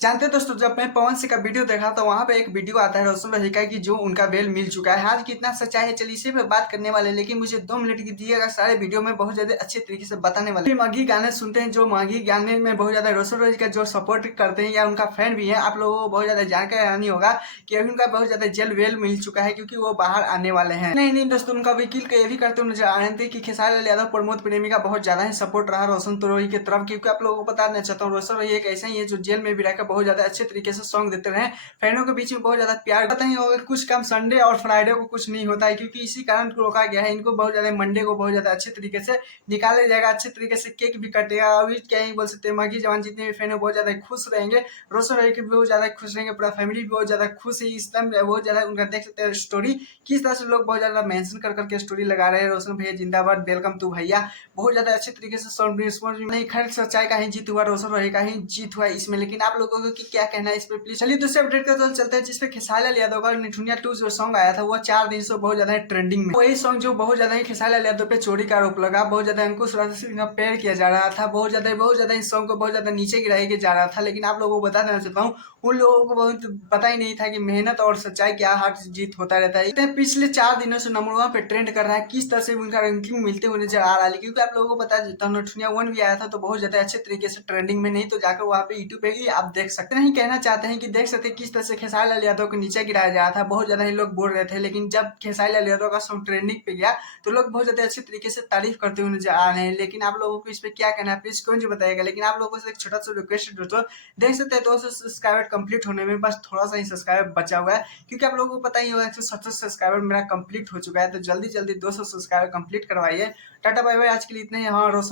जानते हैं दोस्तों, जब मैं पवन सिंह का वीडियो देखा तो वहाँ पे एक वीडियो आता है रोशन रही का कि जो उनका बेल मिल चुका है। हाँ, कितना सच्चाई है चलिए इसी पे बात करने वाले हैं, लेकिन मुझे 2 मिनट की दिएगा, सारे वीडियो में बहुत ज़्यादा अच्छे तरीके से बताने वाले हैं। फिर माघी गाने सुनते हैं, जो माघी गाने में बहुत ज़्यादा रोशन रही का जो सपोर्ट करते हैं या उनका फैन भी है, आप लोगों को बहुत ज़्यादा जानकारी होगा कि अभी उनका बहुत ज़्यादा जेल वेल मिल चुका है क्योंकि वो बाहर आने वाले हैं। नहीं दोस्तों, उनका वकील को ये भी करते हुए नजर आ रहे थे कि खेसारी लाल यादव प्रमोद प्रेमी का बहुत ज्यादा ही सपोर्ट रहा रोशन रोही की तरफ, क्योंकि आप लोगों को बताना चाहता हूँ रोशन रोही एक ऐसा ही है जो जेल में भी रहकर बहुत ज्यादा अच्छे तरीके से सॉन्ग देते रहे, फैनों के बीच में बहुत ज्यादा प्यार पता ही होगा। कुछ काम संडे और फ्राइडे को कुछ नहीं होता है क्योंकि इसी कारण रोका गया है इनको। बहुत ज्यादा मंडे को बहुत ज्यादा अच्छे तरीके से निकाला जाएगा, अच्छे तरीके से केक भी कटेगा। अभी क्या ही बोल सकते हैं, माघी जवान जितने भी फैन है बहुत ज्यादा खुश रहेंगे, रोशन रोही के भी बहुत ज्यादा खुश रहेंगे, पूरा फैमिली भी बहुत ज्यादा खुश है इस टाइम। बहुत ज्यादा उनका देख सकते हैं स्टोरी किस तरह से लोग बहुत ज्यादा मेंशन कर करके स्टोरी लगा रहे हैं, रोशन भैया जिंदाबाद, वेलकम टू भैया। बहुत ज्यादा अच्छे तरीके से सॉन्ग रिस्पॉन्स नहीं, खैर सच्चाई का ही जीत हुआ, रोशन रोही का ही जीत हुआ इसमें। लेकिन आप लोगों को क्या कहना है इस पे प्लीज। चलिए दूसरे अपडेट का तो चलते हैं, जिसपे खेसारी लाल यादव का निठुनिया 2 जो सॉन्ग आया था वो 4 दिन से बहुत ज्यादा ट्रेंडिंग में। वही सॉन्ग जो बहुत ज्यादा ही खेसारी लाल यादव पे चोरी का आरोप लगा, बहुत ज्यादा अंकुश सिंह का पेड़ किया जा रहा था, बहुत ज्यादा इस सॉन्ग को बहुत ज्यादा नीचे गिराया जा रहा था। लेकिन आप लोगों को बता देना चाहता हूँ, उन लोगों को बहुत पता ही नहीं था कि मेहनत और सच्चाई क्या हार जीत होता रहता है। पिछले 4 दिनों से नंबर 1 पे ट्रेंड कर रहा है, किस तरह से उनका रैंकिंग मिलते हुए नजर आ रहा है। क्योंकि आप लोगों को पता है नठुनिया 1 भी आया था तो बहुत ज्यादा अच्छे तरीके से ट्रेंडिंग में, नहीं तो जाकर वहाँ पे यूट्यूब पे ही आप देख सकते हैं। नहीं कहना चाहते हैं कि देख सकते हैं किस तरह से खेसारी लाल यादव को नीचे गिराया जा रहा था, बहुत ज्यादा ही लोग बोल रहे थे। लेकिन जब खेसारी लाल यादव का सॉन्ग ट्रेंडिंग पे गया तो लोग बहुत ज्यादा अच्छे तरीके से तारीफ करते हुए नजर आ रहे हैं। लेकिन आप लोगों को इस पे क्या कहना है प्लीज कौन जी बताएगा। लेकिन आप लोगों से एक छोटा सा रिक्वेस्ट दोस्तों, देख सकते हैं 200 सब्सक्राइबर कंप्लीट होने में बस थोड़ा सा ही सब्सक्राइबर बचा हुआ है, क्योंकि आप लोगों को पता ही होगा 170 सब्सक्राइबर मेरा कंप्लीट हो चुका है। तो जल्दी जल्दी 200 सब्सक्राइबर कंप्लीट करवाइए। टाटा बाय बाय, आज के लिए इतना ही। हाँ, रोशन